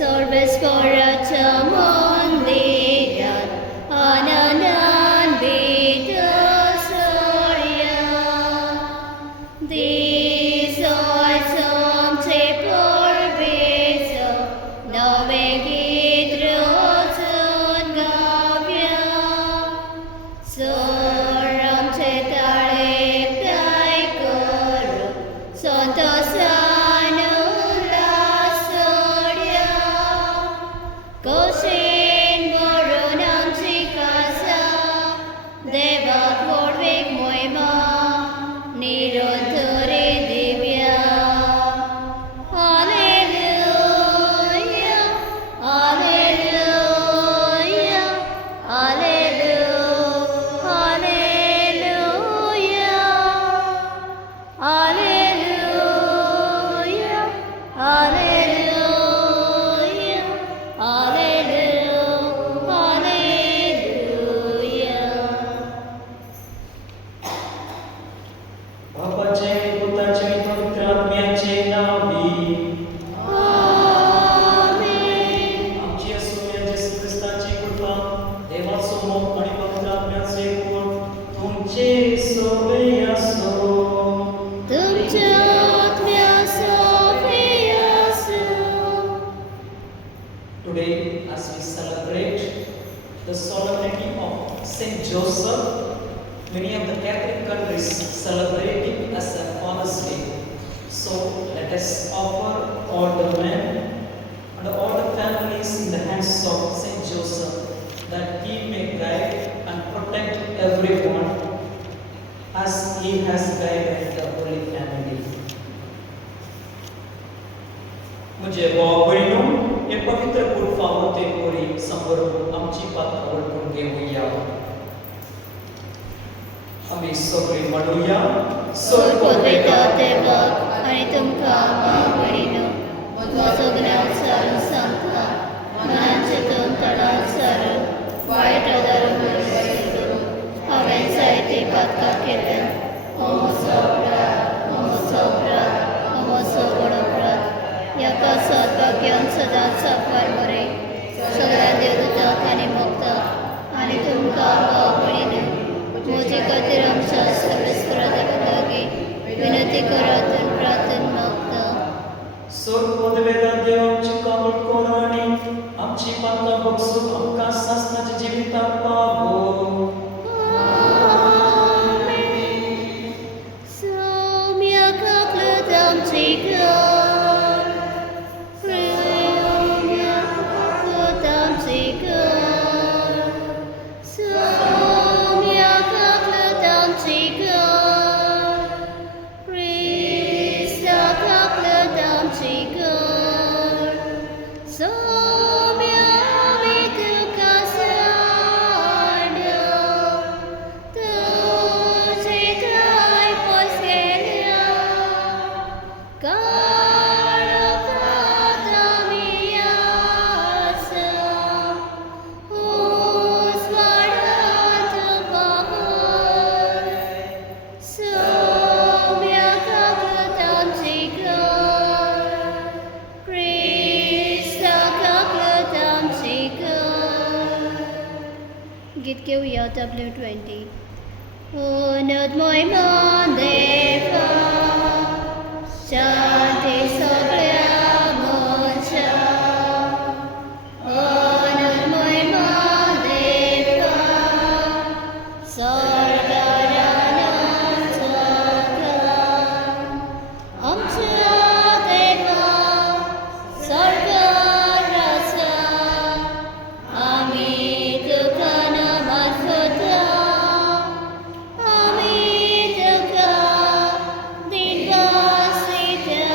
सर्वेश्वराच्या मंदिरात आनंदान्वित सूर्य दिसायचे पूर्वीचं नवे गीत रचून गाऊया. स्वरांचे ताळे काय करू संतोषानं उल्हास सोडूया. कशीन भरून आमची कासा देवाक वडवीक मोहिमा निरंतरी दिव्या. हालेलुया, हालेलुया, हालेलुया, हालेलुया, हालेलुया, हालेलुया, हालेलुया. बापाचे, पुत्राचे आणि पवित्र आत्म्याचे नावी. आमेन. आमची असो या येशू ख्रिस्ताची कृपा, देवाचो मोग आणि पवित्र आत्म्याचे गुण तुमचे सोबे असो. तुमच्या आत्म्यासोबत असो. Today, as we celebrate the solemnity of Saint Joseph, many of the Catholic countries celebrate it as a Father's Day. So let us offer all the men and all the families in the hands of Saint Joseph, that he may guide and protect everyone as he has guided the Holy Family. मुझे बहिणो हे पवित्र गुरफावते कोरी संबरोबर आमची पात्र वळखून घेऊया. आम्ही सगळी म्हणूया. सोय पवित्र देवाक आणि तुमकां मागणीनो म्हजो ज्ञान सारून सांगता. मनाचे दोन तळां सारून वायट आदारून करून हांवें जायती पातकां केल्या. हो म्हजो अपराध, हो म्हजो अपराध, हो म्हजो व्हड अपराध. ह्याका सद्भाग्यान सदांच साकार बरे सगळ्या देवदूतांक आनी भक्तांक आनी तुमकां मागणीनो म्हजे खातीर आमच्या सर्वेस्वरा देवा लागीं विनंती करात आनी प्रार्थना मागता. सोर पदवेदार देव आमची कावळ कोण आणि आमची पातकां बक्षून आमकां सासणाच्या जिविताक पावो. आमेन. सौम्या कापलत आमची घर, सौम्या कापलत आमची घर, सौम्या कापलत आमची घर, ख्रिस्ता कापलत आमची घर. सौम्या आमी तुका सांडो, तुझे थंय पोसकेल्या. काळोखांत आमी आसा, उजवाडांत पावय. सौम्या कापलत आमची घर, ख्रिस्ता कापलत आमची घर. गीत घेऊया W20. उन्नत मोहिमा देवा, शांती सगळ्या मनशांक. उन्नत मोहिमा देवा, स्वर्गारानाचो घर. आमच्या देवा स्वर्गार आसा, आमी तुका नमन करता. आमी तुका दिनवासिता.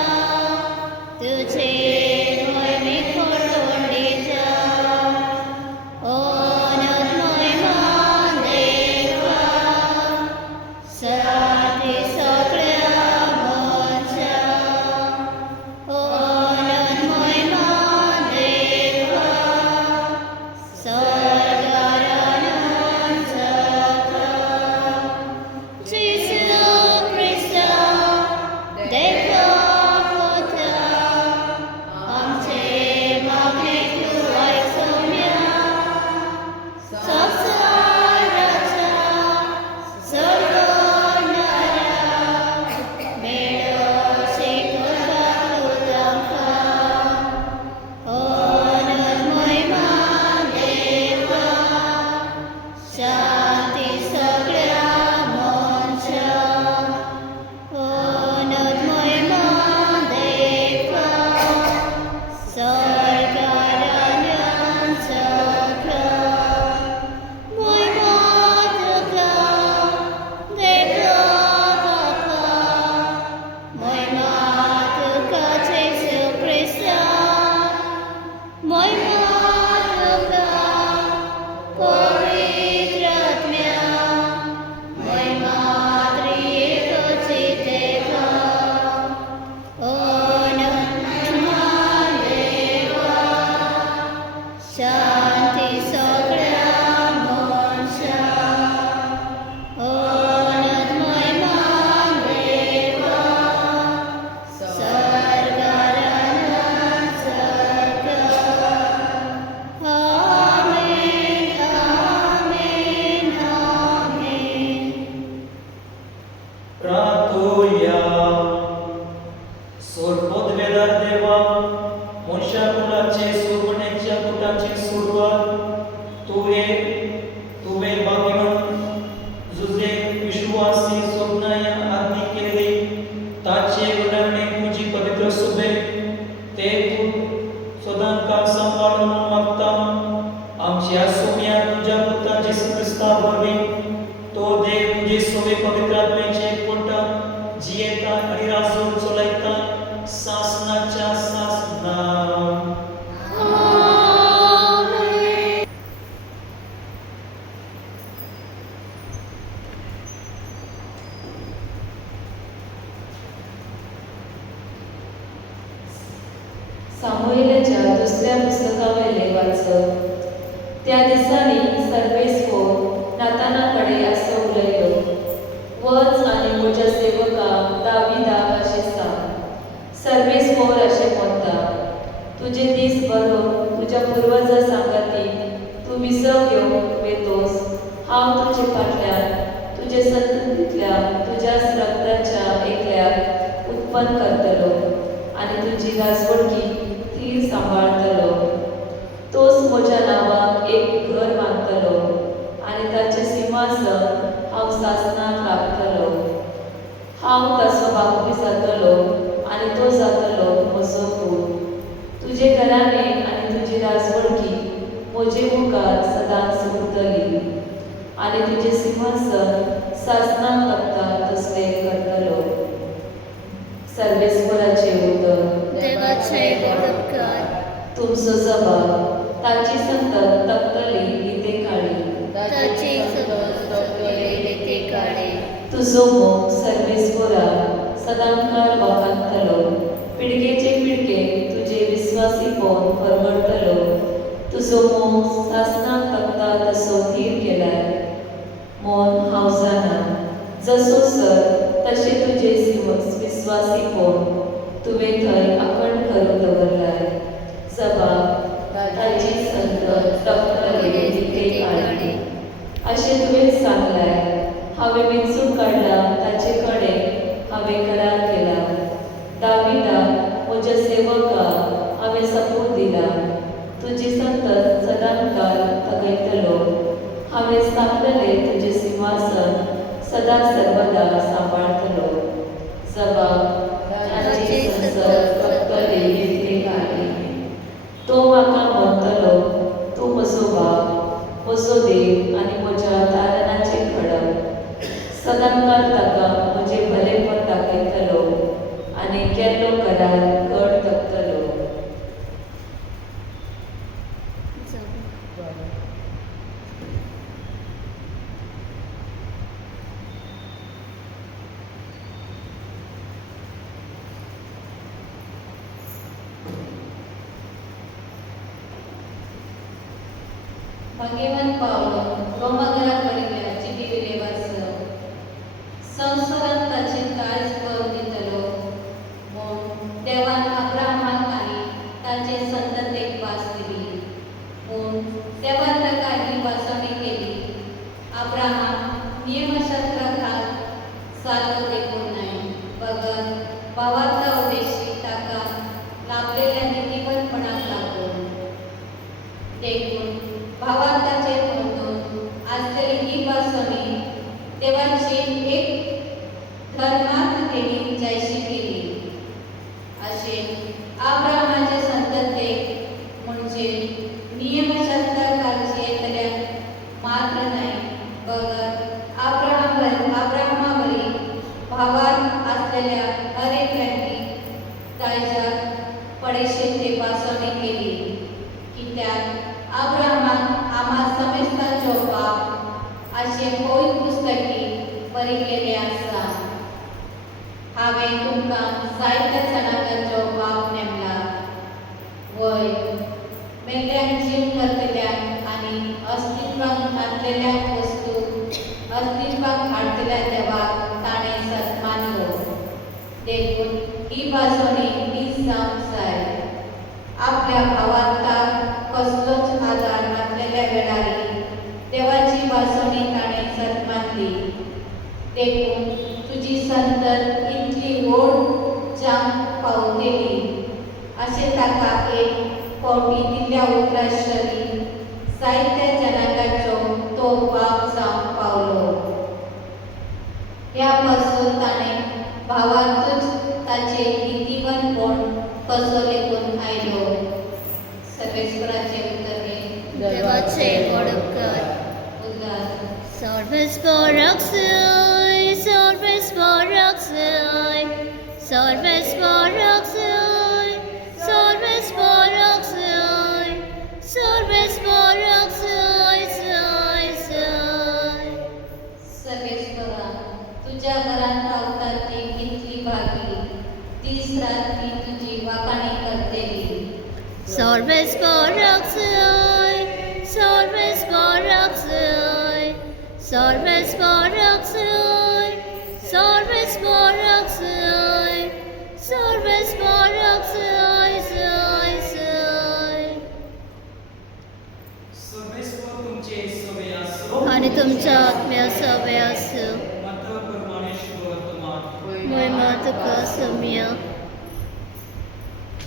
मोशा कुलाचे सुरवण्याच्या कुटाची सुरुवात तुवे भाग्यवान जुजे विश्वासी स्वप्नाया आधी केली ताचे उदाहरणे तुझी पवित्र सुबे ते तू सदांकाळ सांभाळून मागता आमच्या सोम्या तुझ्या पुत्रा येशू ख्रिस्ता भरवी तो देव तुझे सोबे पवित्र आत्म्याचे पोटा जियेता आणि राजून चलयता शासनाच्या शासना सामुएलाच्या दुसऱ्या पुस्तकावेले वाचप. त्या दिसांनी सर्वेस्पोर नातानाकडे असो उलयलो, वच आणि म्हज्या सेवका दाविदाक अशें सांग. सर्वेस्पोर अशें म्हणटा, तुजे दीस बरो तुज्या पुर्वजा सांगाती तूं विसव घेवंक वेतोस. हांव तुजे फाटल्यान तुजे संततींतल्या तुज्याच रक्ताच्या एकल्याक उत्पन्न करतलो आनी तुजी राजवडकी थीर सांबाळतलो. तोच म्हज्या नांवाक एक घर बांदतलो आनी ताचें सिंहासन हांव सासणाक राखतलो. हांव ताचो बापूय जातलो आनी तो जातलो म्हजो पूत. तुजे घराणे आनी तुजी राजवडकी म्हजे मुखार सदांच उरतली आनी तुजें सिंहासन सासणाक लागता तसलें करतलो. सर्वेस्पराचे उतर. देवाचे वडदकार तुमचो जबाब ताची संतत तपतली लिते काळी. ताची सगळे ते काळे तुजो मोग सर्वेस्परा सदांकाळ वाखाणतलो. पिळगेचे पिळगे तुजे विस्वासीपण परगडतलो. तुजो मोग सासणाक लागता तसो थीर केलाय. मोन हांव जाणा जसो सर तशे तुजे विस्वासीपण तुवें थंय अखंड करून दवरलाय. जबाब ताची संतत तपतली लिते काळी. अशें तुवें सांगलाय. हांवें वेंचून काडला ताचे कडेन हांवें करार केला. दाविदाक म्हज्या सेवकाक हांवें सपून दिला. तुजी संतत सदांकाळ तगयतलो. हांवें स्थापलेले तुजें सिंहासन सदा सर्वदा सांबाळतलो. जबाब ताची संतत तपतली लिते काळी. तो म्हाका म्हणटलो, तूं म्हजो बाप, म्हजो देव आनी म्हज्या तारणाचें खडप. सदांकाळ ताका म्हजें भलेपण दाखयतलो आनी केल्लो करार घट तपतलो. भाग्यवान पावलो रोमागरा करिल्या चिटिविले वाचप. संवसारांत ताची काळज करून दितलो म्हूण देवान अब्राहमाक आनी ताचे संततेक वास दिली. पूण देवान ताका ही वासवणी केली. अब्राहम नियमशास्त्राक सारको देखून न्हय, बगत भावार्था उद्देशी ताका लाभलेल्या नितीवंतपणाक लागून. देखून भावार्थाचेर नोंदून आसलेली ही वासवणी देवाची एक धर्मार्थ देणी जायशी केली. अशें अब्राहमाचे संततेक म्हणजे नियमशास्त्राकारचे येतल्या मात्र न्हय, बगत अब्राहमावरी भावार्थ आसलेल्या हर एक व्यक्ती दायजाक पडेशेन ते वासवणी केली. कित्याक अब्राहमान आम्हा समेस्तांचो बाप अशें पवित्र पुस्तकी बरयलेलें आसा. हांवें तुमकां जायत्या जनांगांचो बाप नेमला. वय मेल्ल्यांक जीव करतल्याक आनी अस्तित्वाक घातलेल्या वस्तूक अस्तित्वाक हाडटल्या देवाक ताणें सन्मानलो. देखून ही वासवणी हीच जावंक जाय. आपल्या भावार्थाक कसलोच आदार नासलेल्या वेळारी देवाची वासवणी ताणें सन्मानली. देखून तुजी संतत इतली व्हड जावंक पावतली तांचे ताका एक फावटी दिल्ल्या उतराश्ररी साहित्य जनांगाचो तो बाप जावन पावलो. ह्या पासून ताणें भावांतूच ताचे नीतिवंतपण कसो लेखून आयलो. सर्वेस्पराचे उतरले देवाचे गोडपकार. उद्गार. सर्वेस्पराक जाय, सर्वेस्पराक जाय, सर्वेस्पराक जाय, सर्वेस्पराक जाय, सर्वेस्पराक जाय, जाय, जाय. सर्वेस्परा, तुझ्या घरात रावतात ती कितली भागी, दीस रात्री तुझी वाखाणी करतेली. सर्वेस्पराक जाय, सर्वेस्पराक जाय, सर्वेस्पराक जाय, सर्वेस्पराक जाय, सर्वेस्पराक जाय, जाय, जाय. सर्वेस्पर तुमचे सवे असो आणि तुमच्या आत्म्या सवे असो. मात्र प्रमाणे शुभ वर्तमान महिमा तुका सौम्य.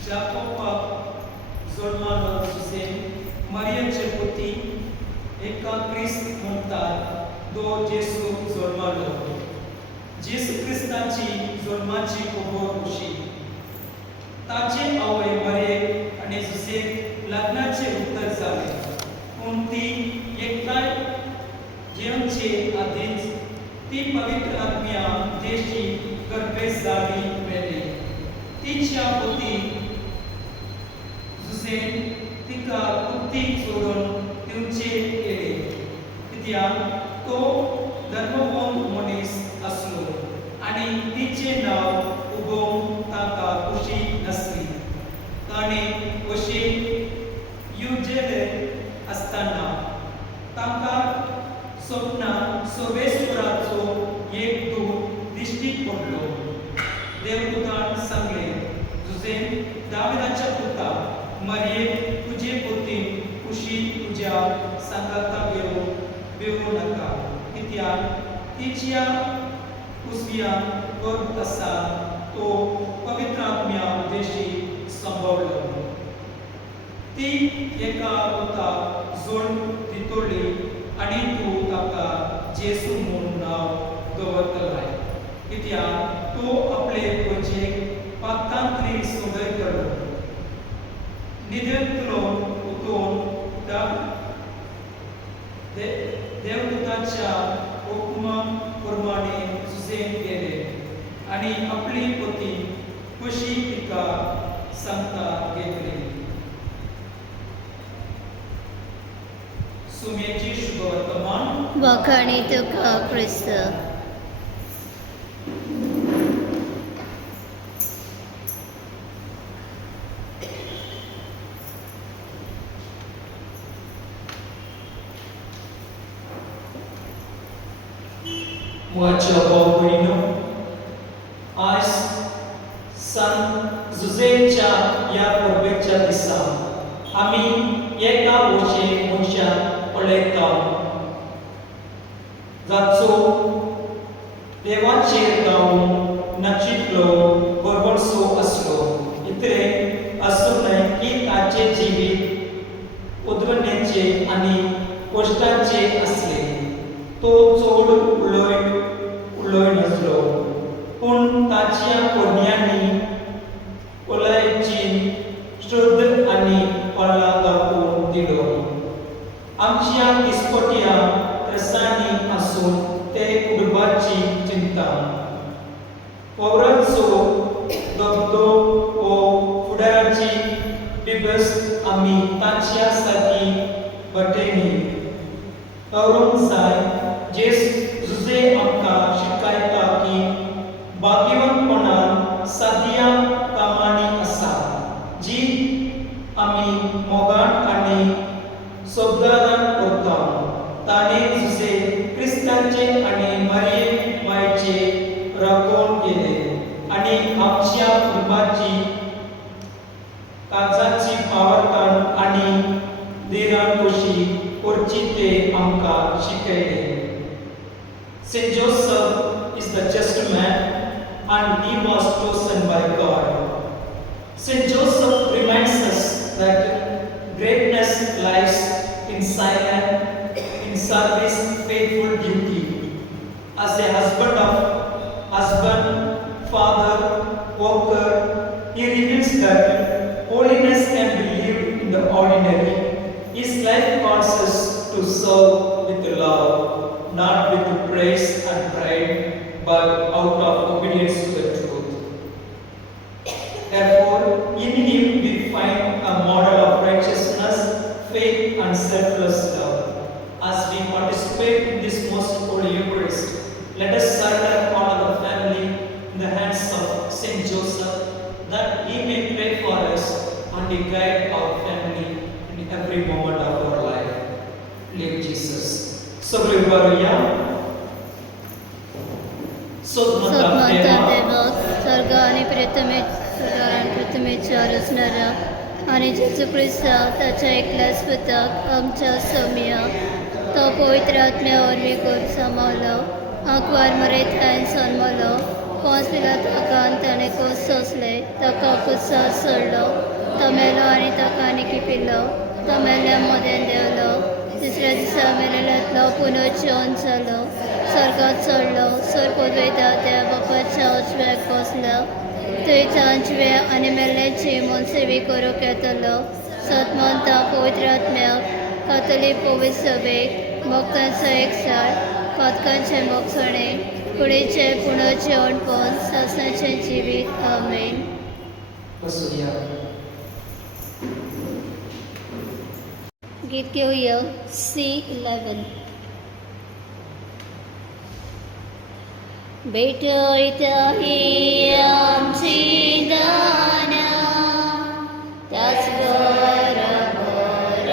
जाकोबाक जोडमालो सुसेन मारियाचे पुती एका क्रिस्त म्हणतात तो जेसू जोडमालो. जेसू क्रिस्ताची जोडमाची खबर खुशी. ताचे आवय मरे आणि जुसेक लग्नाचे उत्तर जाले. पूण ती एकटाय जेवणचे आधीच ती पवित्र आत्म्या देशी गर्भेस जाडी मेली. तिच्या पुती जुसेन तिका पुती सोडून दिवचे केले. कित्याक तो धर्मवंत मनीस असलो आणि तिचे नाव उगोवंक ताका खुशी नसली. ताणें अशे येवजेले असताना ताका स्वप्नांत सर्वेस्पराचो एक दूत दिश्टी पडलो. देवदूतान सांगले, जुसेन दाविदाच्या पुता मरिये तुझे पुती खुशी तुझ्या सांगाता बेवू नाका. कित्याक तिच्या कुसब्यान गर्भ आसा तो पवित्र आत्म्या देशी संभवलो. ती एका पुताक जोड दितोली आणि तूं ताका जेसू म्हूण नांव दवरतलाय. कित्याक तो आपले गोंयचेक पात्रांतरी सोदय करलो. निदेंतलो उठून देवदूताच्या हुकमा प्रमाणे जुसेन गेले आणि आपली पती खुशी तिका सांगता घेतली. सुमेची शुभ वर्तमान. वखाणी तुका क्रिस्त. Moacha Bauino, आज सन जुझेच्या या परबेच्या दिसा आम्ही एका वर्षे मनशाक पळयता जाचो देवाचेर गावून नाचितलो बरोबरसो असलो. इतले आसूनय की ताचे जिवीत उदरगण्याचे आनी कश्टाचे असले. तो चड उलोय नसलो, पूण ताच्या पोरण्यांनी ओलायेची श्रद्ध आनी पळा दाखोवन दिलो. आमच्या दिसपट्या त्रसांनी आसून ते कुटुंबाची चिंता वावराचो दबदो वो फुडाराची बिबस्त आमी ताच्या साथी वाटेनी दवरूंक जाय. जुझे आमकां शिकयता की बाकीवंतपणान सादिया कामांनी आसा जी आमी मोगान आनी सोबदारान करता. ताणें जुझे क्रिस्तांचे आनी मारिये मायेचे राखण केले आनी आमच्या कुटुंबाची काळजाची पावरकान आनी देरान कशी करची ते आमकां शिकयले. Saint Joseph is the just man and he was chosen by God. Saint Joseph reminds us that greatness lies in silent, in service, faithful duty. As a husband, father, worker, he reveals that holiness can be lived in the ordinary. His life calls us to serve with love, not with praise and pride, but out of obedience to the truth. Therefore, in him we find a model of righteousness, faith, and selfless love. As we participate in this most holy Eucharist, let us surrender all our family in the hands of Saint Joseph, that he may pray for us and guide our family in every moment of our life. Live Jesus. Soglibariya. Sodmata Deva, Sargani Pritamicha Rusnara, आणि जेजू ख्रिस्ता त्याच्या एकल्याच पुताक आमच्या सौम्या तो पवित्र आत्म्यावर मी खूप सामावलो आंकवार मरेत हांवें सन्मलो पोंच पिलात आकान ताणें कोस सोंसले ताका कुस्सा सोडलो तो मेलो आनी ताका आनीक पिलो तो मेल्ल्या मोदें देंवलो तिसऱ्या दिसा मेलेल्यांतलो पुनः जिवन जालो स्वर्गांत चडलो सोर पदवेता त्या बापाच्या उजव्याक बसलो थंय तांचवे आनी मेल्ल्यांची मनसेवी करूंक येतलो सतमंत पवित्र आत्म्याक कातोलीक पवित्र सभेक भक्तांचो एकसार पातकांचे मोगसणे कुडीचे पुनः जेवणपण सासणाचें जिवीत आमेन. गीत घेवया C11. भेटयता ही आमची दाना त्याचबरोबर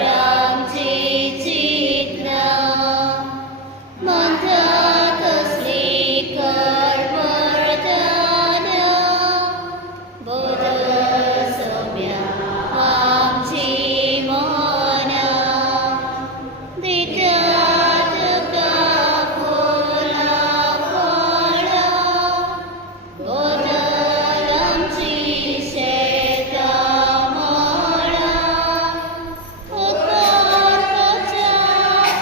आमची चिंतना म्हणटा कसली करवरताना बदल सौम्या आमची मना दितात तुका फुलां बदल आमची शेतां मळां उपासाच्या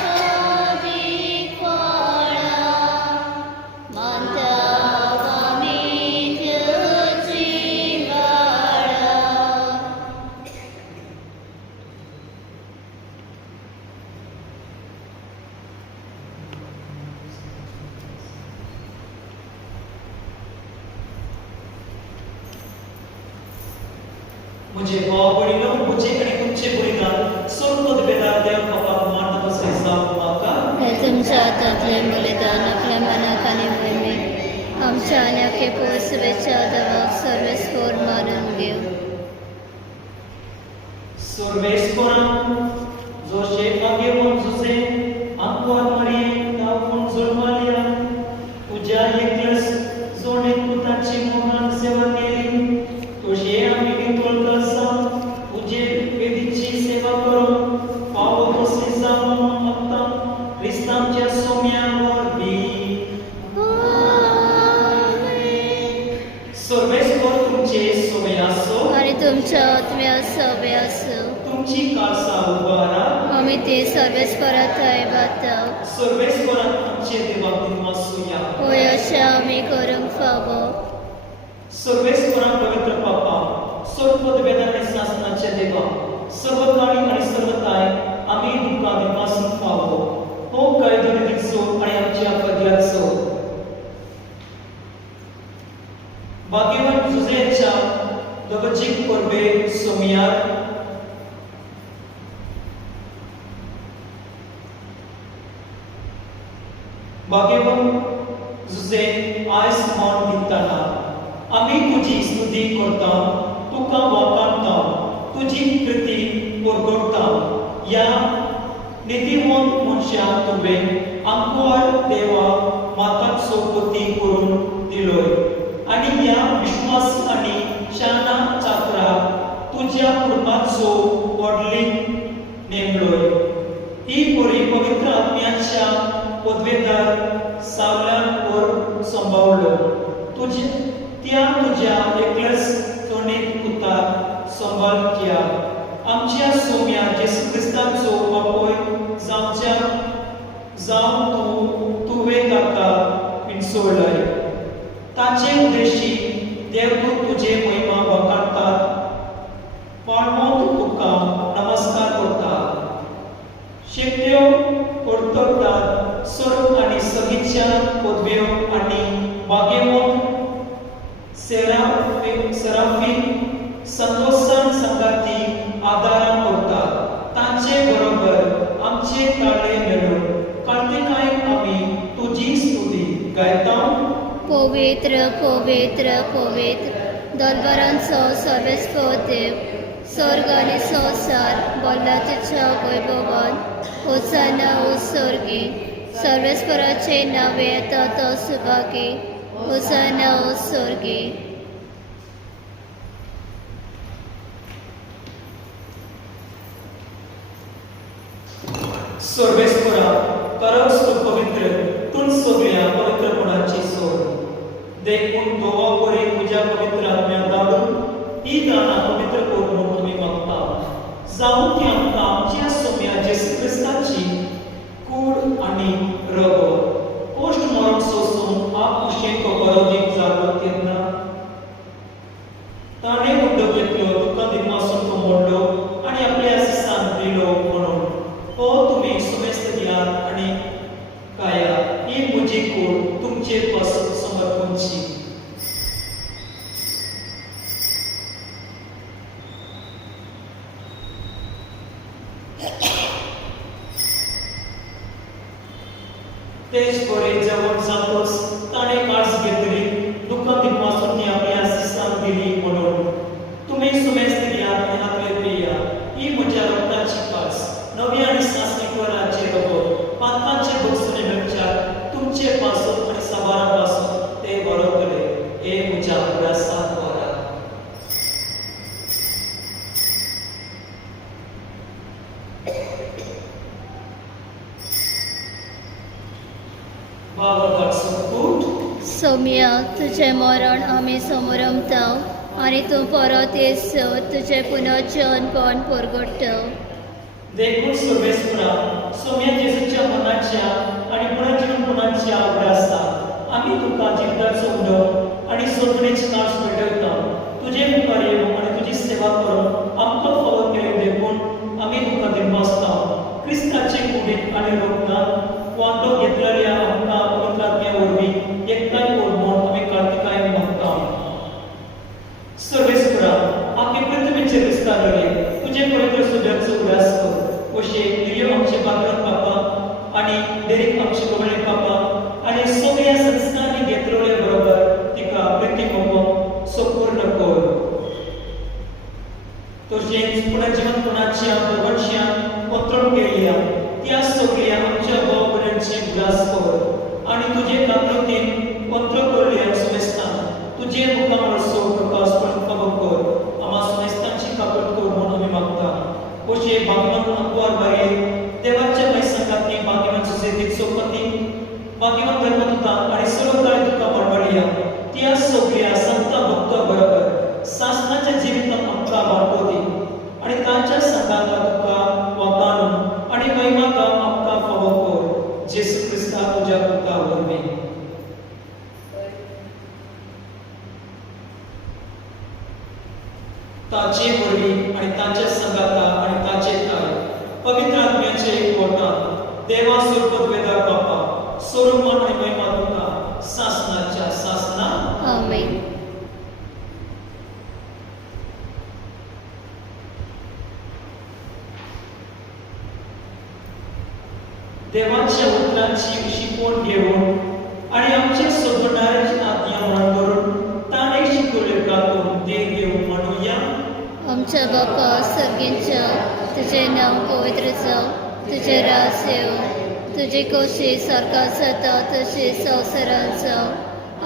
कदीक फळां मानता आमी तुजी बाळां. मुझे भाव बळीनो मुझे आणि तुमचे बळीदान सोडून बेदार देव बापाक मानता बसे जाव माका हे तुमच्या हातांतले बलिदान आपल्या मनाक आनी प्रेमीक आमच्या आन्याके पोसवेच्या देवाक सर्वेस्पोर मानून घेव. सर्वेस्पोरां जो शेफागे मन जुसे आंकवार मरिये दावून जुळमालिया तुझ्या एकलस जोडे पुताची मोहान सेवा केली तुझे आम्ही वितोल करसा तुझे वेदीची सेवा करून पाव बसे जाऊन आता ख्रिस्तांच्या सोम्यावर दी. सर्वेस्पोर तुमचे सोमे असो आणि तुमच्या आत्म्या सवे असो तुमची काळसा उबारा आमी ती सर्वेस्परात थायबाताव सर्वेस्परात आमचे देवाक मासूया होय अशें आमी करूंक फावो. सर्वेस्परां पवित्र पापा सर्वपद वेदाने शासनाचे देवा सर्वकाळी आणि सर्वताय आम्ही तुमका दिमासून फावो हो कायदो आणि आमच्या पद्याचो भाग्यवान जुजेच्या दोगजीक कोरबे सोमियार भाग्यवान जुजे आयज मान दिताना आम्ही तुझी स्तुती करता तुका वाकाणता तुझी कृती परगडता या नितीवंत मनशाक तुवें आंकवार देवा माताचो पती करून दिलोय आणि या विश्वास आणि शाना चाकराक तुझ्या कृपाचो व्हडलीक नेमलोय. ही बरी पवित्र आत्म्याच्या पदवेदार सावल्यांवर सांबाळलो तुझ्या एकल्याच तोंडीत उतार संभाळ घ्या. आमच्या सोम्या जेसू क्रिस्तांचो बापोय जावन तुवे ताका विंचोळलाय. ताचे उद्देशी देवदूत तुझे महिमा वखाणतात. पाळमोत तुका नमस्कार करतात. शेकट्यो परततात. स्वर्ग आनी सगीच्या पदव्यो आनी बागेवंत सेराफीन संतोषान संगाती आदारां करतात. तांचे बरोबर आमचे ताळे मेळून कार्तिकायक आमी तुजी स्तुती गायता. पवित्र पवित्र पवित्र दरबारांचो सर्वेस्पर देव, स्वर्ग आनी संवसार भरला तुज्या वैभवान. होसाना ओ स्वर्गी, सर्वेस्पराचे नावे येता तो सुभागी. होसाना ओ स्वर्गी. सर्वेस्परा करस तू पवित्र, तूं सगळ्या पवित्रपणाची सोड. देखून दोवा बरी तुज्या पवित्र आत्म्याक धाडून ही दानां पवित्र कर म्हणून तुमी मागता. जावं ती आमकां आमच्या सोम्या जेसू क्रिस्ताची कूड आनी रगत कोश्ट मरण सोसून आप कुशेक बरोदीक जागो तेन्ना ताणें मुड्डो घेतलो, तुका दिमासून तो मोडलो आनी आपल्या सिसान दिलो म्हणून. हो तुमी सुमेस्त दियात आनी काया ही म्हजी कूड तुमचे पासून समर्पणची. तेज बरे जेवण जातच ताणें काळज घेतली, दुकां दिमासून ती आपल्या सिसान दिली म्हणून. तुमी सुमेस्त दियात आनी हातले पिया. ही म्हज्या रक्ताची कास, नवी आनी सासणी वरांचे रगत, पांतांचे बक्षणे मेळच्यात तुमचे पासून आनी साबारा पासून ते बरोबरे. हे म्हज्या उरासात वरा. सोम्या तुझे मरण आमी समरमताव आनी तूं परत येसो तुझे पुनर्जन्मपण परगडटाव. देखून सर्वेस्परा सोम्या जेसूच्या मनाच्या आनी पुनर्जन्मपणाच्या उरासात आमी तुका जिवताचो उदक आनी सोडणेची नाश मेळयता. तुजे मुखार येवंक आनी तुजी सेवा करूंक आमकां फावो केलो देखून आमी तुका दिवनासता. क्रिस्ताचे कुडीक आनी रगतान वांटो घेतलेल्या आमकां पवित्र आत्म्या वरवीं एकठांय कर म्हूण आमी कार्तिकायक मागता. सर्वेस्परा आमी पृथ्वीचेर विस्तारले तुजे पवित्र सुद्याचो उलास कर. अशे लियो आमचे बागरान पापा आनी देरीक आमचे गवळे पापा आनी सगळ्या संस्थांनी घेतलेल्या बरोबर तिका प्रिती मोगो संपूर्ण कर. तशेंच पुनर्जीवनपणाच्या परवंशान पत्रण केल्या त्या सगळ्या आमच्या भाव भयणांची उलास कर आनी तुजे कातरतीन पत्र करल्या सुमेस्तान तुजे मुखार वळसो प्रकाशपण फावो कर. आमा सुमेस्तांची कापट कर म्हणून आमी मागता. अशे भागवंत अकबर बाये देवाच्या मैसंगातनी भाग्यवान सुसेतीचो पती भाग्यवान धर्मदूता आनी सर्व काळी तुका बळबळया त्या सगळ्या संत भक्त बरोबर सासणाच्या जिवितांत आमकां वांटो दी आनी तांच्या संगाता तुका वखाणून आनी महिमा गावंक आमकां फावो कर. जेसू क्रिस्ता तुज्या पुता वरवीं. ताचे वरवीं आनी ताच्या संगाता आनी ताचे काय पवित्र आत्म्याचे एकवटान देवा सुरपदवेदार बापा सोरमन आनी महिमा तुका सासणाच्या सासना. आमेन. देवाच्या उतरांची शिकवण घेवन आनी आमचे सोदणाऱ्याची आज्ञा म्हण करून ताणें शिकवले तातूंत देव घेवन म्हणुया. आमच्या बापा सर्गींच्या तुझे नांव पवित्र जावं, तुझे राज येवं, तुजी खोशी सरकार जाता तशी संवसारांत जावं.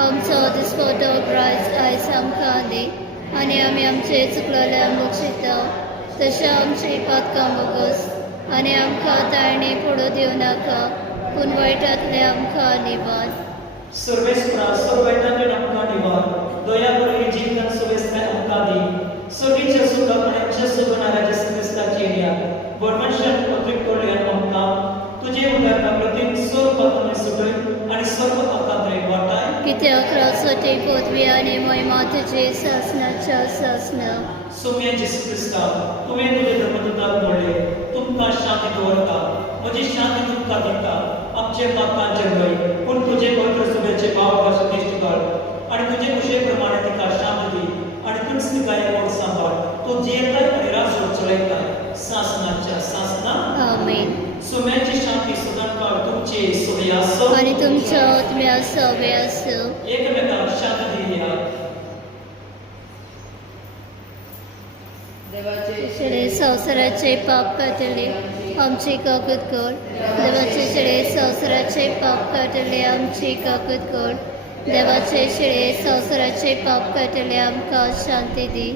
आमचो दिसपटो प्रायज आयज आमकां दी आनी आमी आमचे चुकलेल्यांक बक्षिता तशें आमची पातकां बोगस आनी आमकां ताळणी पडू दिवं नाका पूण वायटांतले आमकां निवाड. सर्वेस्परा सर्व वायटांतल्यान आमकां निवाड. दया करून जिवितांत सुवेस्ताय आमकां दी. सगळीच्या सुख आणि जस बनाराच्या संदेशाची एरिया वर्मशन पत्रिकोलियन आमकां तुझे उदाहरणा प्रतीक सर्व पत्नी सुटय आणि सर्व अकात्रे वाटाय कित्याक रासोटी पदवी आनी महिमा तुजे शासनाच्या शासना सोम्या जेसू क्रिस्ता तुवें तुजे धर्मदूताक म्हणले तुमकां शांती दवरता म्हजी शांती तुमकां दिता आमचे पापांचे भय पूण तुजे पवित्र सुबेचे भावापासून दिश्टी काड आणि तुजे कुशे प्रमाणे तिका शांती दी आणि तुमच तिका एक सांभाळ तो जियेताय आणि राजो चलयताय शासनाच्या शासना आमेन सोम्याची शांती सदांकाळ तुमचे सोबे आसो आणि तुमच्या आत्म्या सवे असो एकमेकांक शांती दिया शेळे संवसाराचे पाप कातले आमची काकूत कर देवाचे शेळे संवसाराचे पाप कातले आमची काकूत कर देवाचे शेळे संवसाराचे पाप कातले आमकां शांती दी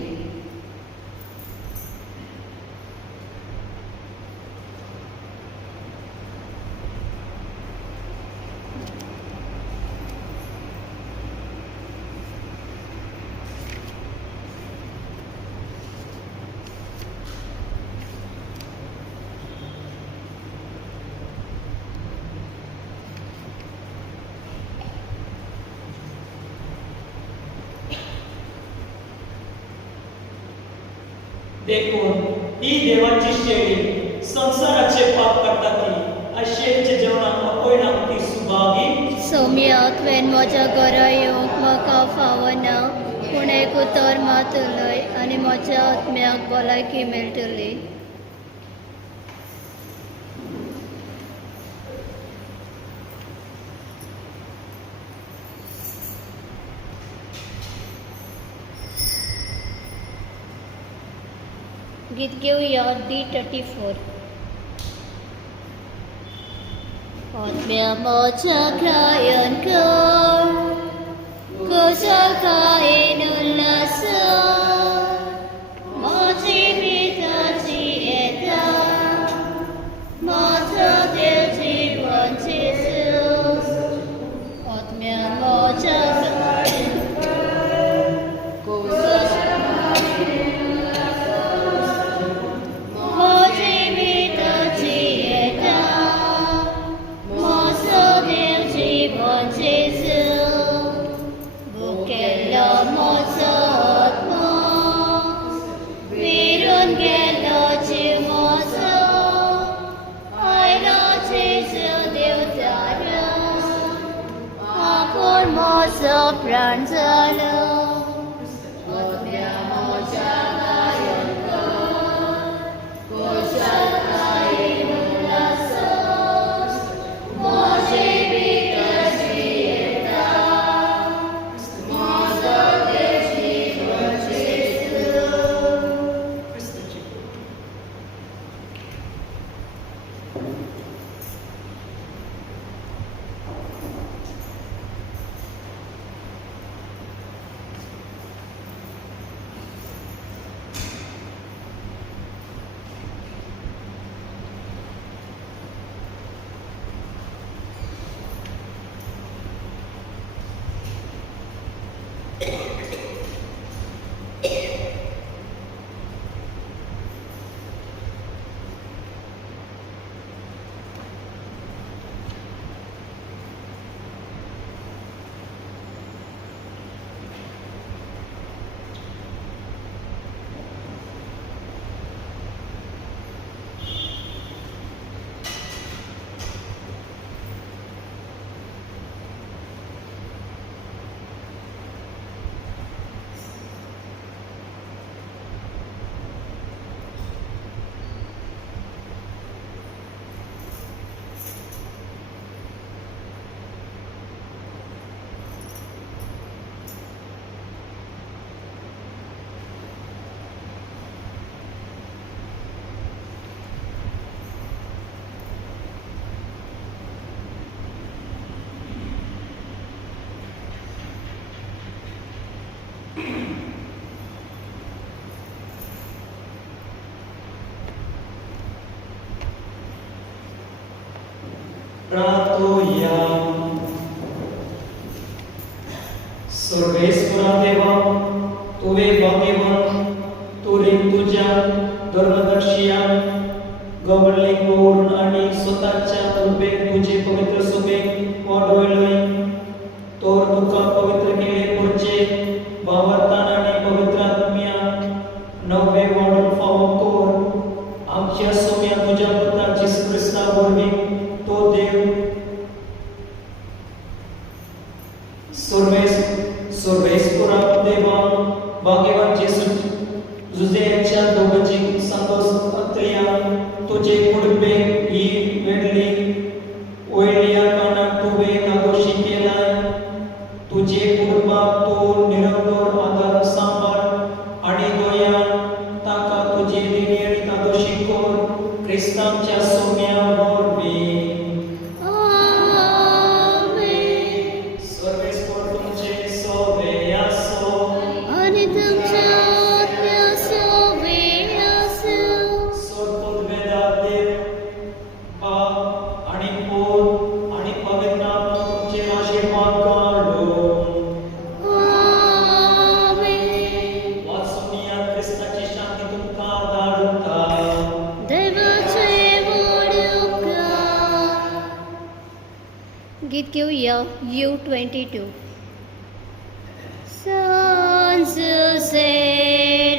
देखून ही देवाची शेळी संसाराचे पाप करता ती आशेचे जेवणाक अपयणा ती सुभागी सौम्या तुवें म्हज्या घरा येवंक म्हाका फावना पूण एक उतर मात उलय आनी म्हज्या आत्म्याक भलायकी मेळटली गीत घेऊया D34 आत्म्या म्हज्या गायन कर कुशल गायन उल्हास म्हजी पिताची येता म्हजो देव जीवन जेजू आत्म्या म्हज्या गायन कर कुशल प्राण झालो आत्म्या म्हज्या गायन कर कुशल गायन उल्हास म्हजी पिताची येता म्हजो देव जीवन जेजू प्रार्थोया सर्वेश्वरा देवा तुवे भाग्यवान सोडीत तुझ्या धर्मदर्शिया गवळणी गोड आणि स्वतःच्या कृपेत तुझे पवित्र सुबे वाढवले तोर तुका पवित्र केले पुढचे भावतान आणि पवित्र आत्म्या नवे वाढून फावो कोर आमच्या सोम्या तुझ्या पुत्र जिस ख्रिस्ता वरवी तो देव सर्वेस्पुरा देवा भाग्यवान जेसू जुझेच्या दोघांची संतोष अत्रिया तुझे कुडबे ही वेडली ओयलिया काना तुवे नागोशी केलाय तुझे कुडबा तो निरंतर आधार सांभाळ आणि गोया ताका तुझे दिनी आणि नागोशी कोर ख्रिस्तांच्या सोम्या वरवी गीत घेऊया U22. San Jose